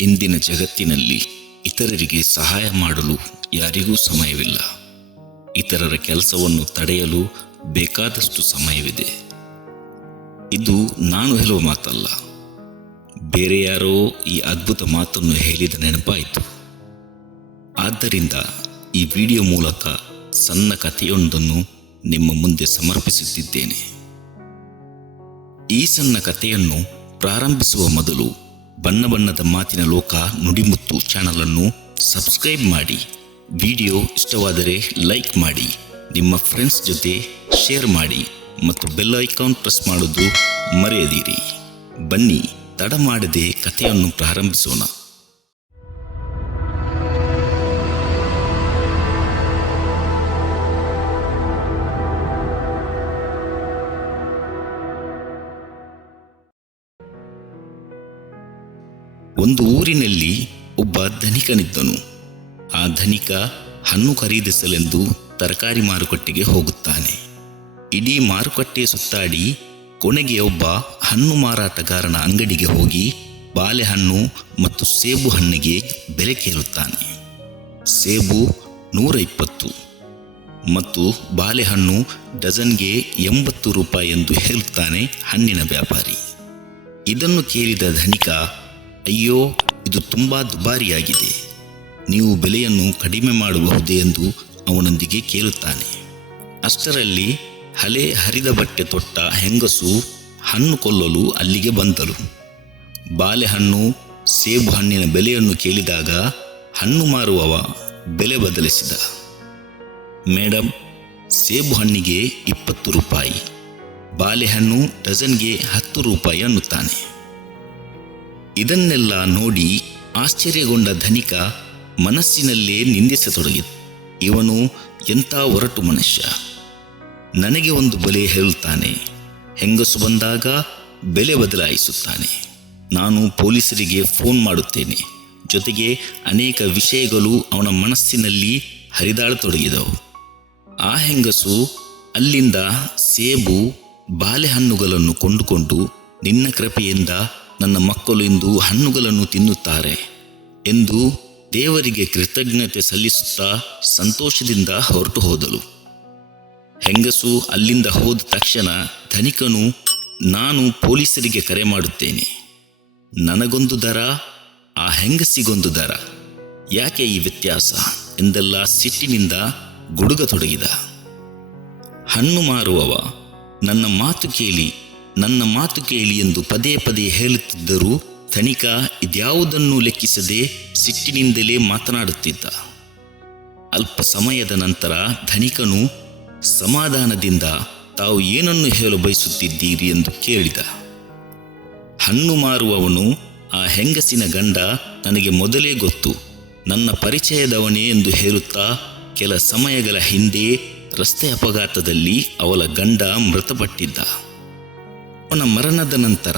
ಇಂದಿನ ಜಗತ್ತಿನಲ್ಲಿ ಇತರರಿಗೆ ಸಹಾಯ ಮಾಡಲು ಯಾರಿಗೂ ಸಮಯವಿಲ್ಲ. ಇತರರ ಕೆಲಸವನ್ನು ತಡೆಯಲು ಬೇಕಾದಷ್ಟು ಸಮಯವಿದೆ. ಇದು ನಾನು ಹೇಳುವ ಮಾತಲ್ಲ. ಬೇರೆ ಯಾರೋ ಈ ಅದ್ಭುತ ಮಾತನ್ನು ಹೇಳಿದ ನೆನಪಾಯಿತು. ಆದ್ದರಿಂದ ಈ ವಿಡಿಯೋ ಮೂಲಕ ಸಣ್ಣ ಕಥೆಯೊಂದನ್ನು ನಿಮ್ಮ ಮುಂದೆ ಸಮರ್ಪಿಸುತ್ತಿದ್ದೇನೆ. ಈ ಸಣ್ಣ ಕಥೆಯನ್ನು ಪ್ರಾರಂಭಿಸುವ ಮೊದಲು ಬಣ್ಣ ಬಣ್ಣದ ಮಾತಿನ ಲೋಕ ನುಡಿಮುತ್ತು ಚಾನಲನ್ನು ಸಬ್ಸ್ಕ್ರೈಬ್ ಮಾಡಿ. ವಿಡಿಯೋ ಇಷ್ಟವಾದರೆ ಲೈಕ್ ಮಾಡಿ. ನಿಮ್ಮ ಫ್ರೆಂಡ್ಸ್ ಜೊತೆ ಶೇರ್ ಮಾಡಿ ಮತ್ತು ಬೆಲ್ ಐಕಾನ್ ಪ್ರೆಸ್ ಮಾಡೋದು ಮರೆಯದಿರಿ. ಬನ್ನಿ, ತಡ ಮಾಡದೆ ಕಥೆಯನ್ನು ಪ್ರಾರಂಭಿಸೋಣ. ಒಂದು ಊರಿನಲ್ಲಿ ಒಬ್ಬ ಧನಿಕನಿದ್ದನು. ಆ ಧನಿಕ ಹಣ್ಣು ಖರೀದಿಸಲೆಂದು ತರಕಾರಿ ಮಾರುಕಟ್ಟೆಗೆ ಹೋಗುತ್ತಾನೆ. ಇಡೀ ಮಾರುಕಟ್ಟೆ ಸುತ್ತಾಡಿ ಕೊನೆಗೆ ಒಬ್ಬ ಹಣ್ಣು ಮಾರಾಟಗಾರನ ಅಂಗಡಿಗೆ ಹೋಗಿ ಬಾಳೆಹಣ್ಣು ಮತ್ತು ಸೇಬು ಹಣ್ಣಿಗೆ ಬೆಲೆ ಕೇಳುತ್ತಾನೆ. ಸೇಬು ನೂರ ಇಪ್ಪತ್ತು ಮತ್ತು ಬಾಳೆಹಣ್ಣು ಡಜನ್ಗೆ ಎಂಬತ್ತು ರೂಪಾಯಿ ಎಂದು ಹೇಳುತ್ತಾನೆ ಹಣ್ಣಿನ ವ್ಯಾಪಾರಿ. ಇದನ್ನು ಕೇಳಿದ ಧನಿಕ ಅಯ್ಯೋ, ಇದು ತುಂಬ ದುಬಾರಿಯಾಗಿದೆ. ನೀವು ಬೆಲೆಯನ್ನು ಕಡಿಮೆ ಮಾಡಬಹುದೇ ಎಂದು ಅವನೊಂದಿಗೆ ಕೇಳುತ್ತಾನೆ. ಅಷ್ಟರಲ್ಲಿ ಹಳೆ ಹರಿದ ಬಟ್ಟೆ ತೊಟ್ಟ ಹೆಂಗಸು ಹಣ್ಣು ಕೊಲ್ಲಲು ಅಲ್ಲಿಗೆ ಬಂದಳು ಬಾಳೆಹಣ್ಣು ಸೇಬು ಹಣ್ಣಿನ ಬೆಲೆಯನ್ನು ಕೇಳಿದಾಗ ಹಣ್ಣು ಮಾರುವವ ಬೆಲೆ ಬದಲಿಸಿದ. ಮೇಡಮ್ ಸೇಬು ಹಣ್ಣಿಗೆ ಇಪ್ಪತ್ತು ರೂಪಾಯಿ ಬಾಳೆಹಣ್ಣು ಡಜನ್ಗೆ ಹತ್ತು ರೂಪಾಯಿ ಅನ್ನುತ್ತಾನೆ. ಇದನ್ನೆಲ್ಲ ನೋಡಿ ಆಶ್ಚರ್ಯಗೊಂಡ ಧನಿಕ ಮನಸ್ಸಿನಲ್ಲೇ ನಿಂದಿಸತೊಡಗಿತು ಇವನು ಎಂಥ ಒರಟು ಮನುಷ್ಯ. ನನಗೆ ಒಂದು ಬಲೆ ಹೇಳುತ್ತಾನೆ. ಹೆಂಗಸು ಬಂದಾಗ ಬೆಲೆ ಬದಲಾಯಿಸುತ್ತಾನೆ. ನಾನು ಪೊಲೀಸರಿಗೆ ಫೋನ್ ಮಾಡುತ್ತೇನೆ. ಜೊತೆಗೆ ಅನೇಕ ವಿಷಯಗಳು ಅವನ ಮನಸ್ಸಿನಲ್ಲಿ ಹರಿದಾಡತೊಡಗಿದವು. ಆ ಹೆಂಗಸು ಅಲ್ಲಿಂದ ಸೇಬು, ಬಾಳೆಹಣ್ಣುಗಳನ್ನು ಕೊಂಡುಕೊಂಡು ನಿನ್ನ ಕೃಪೆಯಿಂದ ನನ್ನ ಮಕ್ಕಳು ಇಂದು ಹಣ್ಣುಗಳನ್ನು ತಿನ್ನುತ್ತಾರೆ ಎಂದು ದೇವರಿಗೆ ಕೃತಜ್ಞತೆ ಸಲ್ಲಿಸುತ್ತಾ ಸಂತೋಷದಿಂದ ಹೊರಟು ಹೋದಳು. ಹೆಂಗಸು ಅಲ್ಲಿಂದ ಹೋದ ತಕ್ಷಣ ಧನಿಕನು, ನಾನು ಪೊಲೀಸರಿಗೆ ಕರೆ ಮಾಡುತ್ತೇನೆ. ನನಗೊಂದು ದರ, ಆ ಹೆಂಗಸಿಗೊಂದು ದರ. ಯಾಕೆ ಈ ವ್ಯತ್ಯಾಸ? ಎಂದೆಲ್ಲ ಸಿಟ್ಟಿನಿಂದ ಗುಡುಗತೊಡಗಿದ. ಹಣ್ಣು ಮಾರುವವ, ನನ್ನ ಮಾತು ಕೇಳಿ ನನ್ನ ಮಾತು ಕೇಳಿ ಎಂದು ಪದೇ ಪದೇ ಹೇಳುತ್ತಿದ್ದರೂ ಧನಿಕ ಇದ್ಯಾವುದನ್ನೂ ಲೆಕ್ಕಿಸದೆ ಸಿಟ್ಟಿನಿಂದಲೇ ಮಾತನಾಡುತ್ತಿದ್ದ. ಅಲ್ಪ ಸಮಯದ ನಂತರ ಧನಿಕನು ಸಮಾಧಾನದಿಂದ, ತಾವು ಏನನ್ನು ಹೇಳಲು ಬಯಸುತ್ತಿದ್ದೀರಿ ಎಂದು ಕೇಳಿದ. ಹಣ್ಣು ಮಾರುವವನು, ಆ ಹೆಂಗಸಿನ ಗಂಡ ನನಗೆ ಮೊದಲೇ ಗೊತ್ತು, ನನ್ನ ಪರಿಚಯದವನೇ ಎಂದು ಹೇಳುತ್ತಾ ಕೆಲ ಸಮಯಗಳ ಹಿಂದೆ ರಸ್ತೆ ಅಪಘಾತದಲ್ಲಿ ಅವಳ ಗಂಡ ಮೃತಪಟ್ಟಿದ್ದ. ಅವನ ಮರಣದ ನಂತರ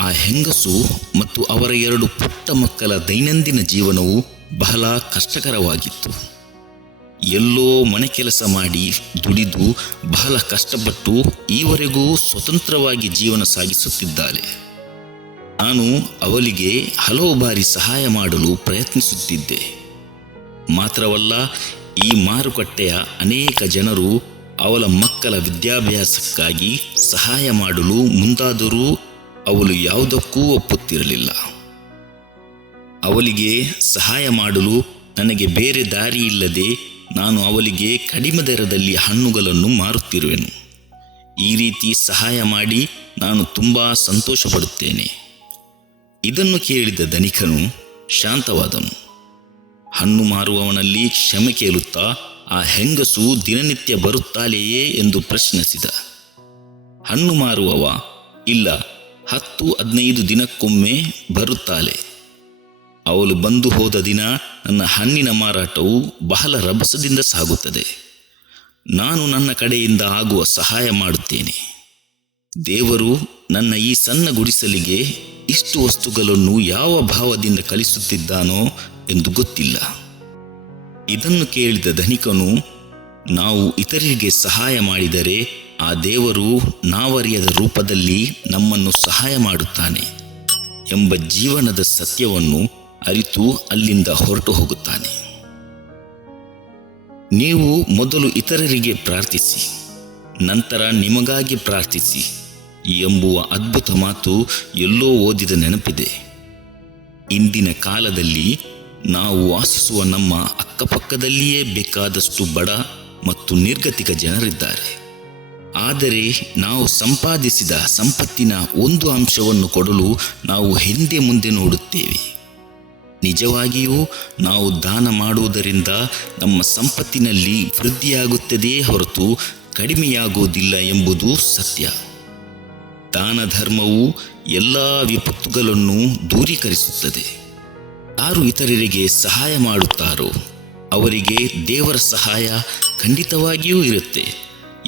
ಆ ಹೆಂಗಸು ಮತ್ತು ಅವರ ಎರಡು ಪುಟ್ಟ ಮಕ್ಕಳ ದೈನಂದಿನ ಜೀವನವು ಬಹಳ ಕಷ್ಟಕರವಾಗಿತ್ತು. ಎಲ್ಲೋ ಮನೆ ಕೆಲಸ ಮಾಡಿ ದುಡಿದು ಬಹಳ ಕಷ್ಟಪಟ್ಟು ಈವರೆಗೂ ಸ್ವತಂತ್ರವಾಗಿ ಜೀವನ ಸಾಗಿಸುತ್ತಿದ್ದಾಳೆ. ನಾನು ಅವಳಿಗೆ ಹಲವು ಬಾರಿ ಸಹಾಯ ಮಾಡಲು ಪ್ರಯತ್ನಿಸುತ್ತಿದ್ದೆ. ಮಾತ್ರವಲ್ಲ ಈ ಮಾರುಕಟ್ಟೆಯ ಅನೇಕ ಜನರು ಅವಳ ಮಕ್ಕಳ ವಿದ್ಯಾಭ್ಯಾಸಕ್ಕಾಗಿ ಸಹಾಯ ಮಾಡಲು ಮುಂದಾದರೂ ಅವಳು ಯಾವುದಕ್ಕೂ ಒಪ್ಪುತ್ತಿರಲಿಲ್ಲ. ಅವಳಿಗೆ ಸಹಾಯ ಮಾಡಲು ನನಗೆ ಬೇರೆ ದಾರಿ ಇಲ್ಲದೆ ನಾನು ಅವಳಿಗೆ ಕಡಿಮೆ ದರದಲ್ಲಿ ಹಣ್ಣುಗಳನ್ನು ಮಾರುತ್ತಿರುವೆನು. ಈ ರೀತಿ ಸಹಾಯ ಮಾಡಿ ನಾನು ತುಂಬ ಸಂತೋಷಪಡುತ್ತೇನೆ. ಇದನ್ನು ಕೇಳಿದ ಧನಿಕನು ಶಾಂತವಾದನು. ಹಣ್ಣು ಮಾರುವವನಲ್ಲಿ ಕ್ಷಮೆ ಕೇಳುತ್ತಾ ಆ ಹೆಂಗಸು ದಿನನಿತ್ಯ ಬರುತ್ತಾಳೆಯೇ ಎಂದು ಪ್ರಶ್ನಿಸಿದ. ಹಣ್ಣು ಮಾರುವವ, ಇಲ್ಲ, ಹತ್ತು ಹದಿನೈದು ದಿನಕ್ಕೊಮ್ಮೆ ಬರುತ್ತಾಳೆ. ಅವಳು ಬಂದು ಹೋದ ದಿನ ನನ್ನ ಹಣ್ಣಿನ ಮಾರಾಟವು ಬಹಳ ರಭಸದಿಂದ ಸಾಗುತ್ತದೆ. ನಾನು ನನ್ನ ಕಡೆಯಿಂದ ಆಗುವ ಸಹಾಯ ಮಾಡುತ್ತೇನೆ. ದೇವರು ನನ್ನ ಈ ಸಣ್ಣ ಗುಡಿಸಲಿಗೆ ಇಷ್ಟು ವಸ್ತುಗಳನ್ನು ಯಾವ ಭಾವದಿಂದ ಕಲಿಸುತ್ತಿದ್ದಾನೋ ಎಂದು ಗೊತ್ತಿಲ್ಲ. ಇದನ್ನು ಕೇಳಿದ ಧನಿಕನು, ನಾವು ಇತರರಿಗೆ ಸಹಾಯ ಮಾಡಿದರೆ ಆ ದೇವರು ನಾವರಿಯದ ರೂಪದಲ್ಲಿ ನಮ್ಮನ್ನು ಸಹಾಯ ಮಾಡುತ್ತಾನೆ ಎಂಬ ಜೀವನದ ಸತ್ಯವನ್ನು ಅರಿತು ಅಲ್ಲಿಂದ ಹೊರಟು ಹೋಗುತ್ತಾನೆ. ನೀವು ಮೊದಲು ಇತರರಿಗೆ ಪ್ರಾರ್ಥಿಸಿ, ನಂತರ ನಿಮಗಾಗಿ ಪ್ರಾರ್ಥಿಸಿ ಎಂಬುವ ಅದ್ಭುತ ಮಾತು ಎಲ್ಲೋ ಓದಿದ ನೆನಪಿದೆ. ಇಂದಿನ ಕಾಲದಲ್ಲಿ ನಾವು ವಾಸಿಸುವ ನಮ್ಮ ಅಕ್ಕಪಕ್ಕದಲ್ಲಿಯೇ ಬೇಕಾದಷ್ಟು ಬಡ ಮತ್ತು ನಿರ್ಗತಿಕ ಜನರಿದ್ದಾರೆ. ಆದರೆ ನಾವು ಸಂಪಾದಿಸಿದ ಸಂಪತ್ತಿನ ಒಂದು ಅಂಶವನ್ನು ಕೊಡಲು ನಾವು ಹಿಂದೆ ಮುಂದೆ ನೋಡುತ್ತೇವೆ. ನಿಜವಾಗಿಯೂ ನಾವು ದಾನ ಮಾಡುವುದರಿಂದ ನಮ್ಮ ಸಂಪತ್ತಿನಲ್ಲಿ ವೃದ್ಧಿಯಾಗುತ್ತದೆಯೇ ಹೊರತು ಕಡಿಮೆಯಾಗುವುದಿಲ್ಲ ಎಂಬುದು ಸತ್ಯ. ದಾನ ಧರ್ಮವು ಎಲ್ಲ ವಿಪತ್ತುಗಳನ್ನು ದೂರೀಕರಿಸುತ್ತದೆ. ಯಾರು ಇತರರಿಗೆ ಸಹಾಯ ಮಾಡುತ್ತಾರೋ ಅವರಿಗೆ ದೇವರ ಸಹಾಯ ಖಂಡಿತವಾಗಿಯೂ ಇರುತ್ತೆ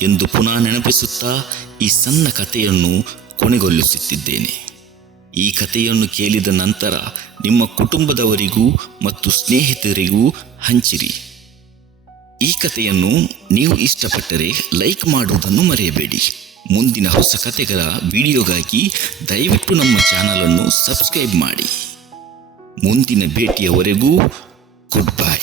ಎಂದು ಪುನಃ ನೆನಪಿಸುತ್ತಾ ಈ ಸಣ್ಣ ಕಥೆಯನ್ನು ಕೊನೆಗೊಳ್ಳಿಸುತ್ತಿದ್ದೇನೆ ಈ ಕಥೆಯನ್ನು ಕೇಳಿದ ನಂತರ ನಿಮ್ಮ ಕುಟುಂಬದವರಿಗೂ ಮತ್ತು ಸ್ನೇಹಿತರಿಗೂ ಹಂಚಿರಿ. ಈ ಕಥೆಯನ್ನು ನೀವು ಇಷ್ಟಪಟ್ಟರೆ ಲೈಕ್ ಮಾಡುವುದನ್ನು ಮರೆಯಬೇಡಿ. ಮುಂದಿನ ಹೊಸ ಕಥೆಗಳ ವಿಡಿಯೋಗಾಗಿ ದಯವಿಟ್ಟು ನಮ್ಮ ಚಾನಲನ್ನು ಸಬ್ಸ್ಕ್ರೈಬ್ ಮಾಡಿ. ಮುಂದಿನ ಭೇಟಿಯವರೆಗೂ ಗುಡ್ ಬೈ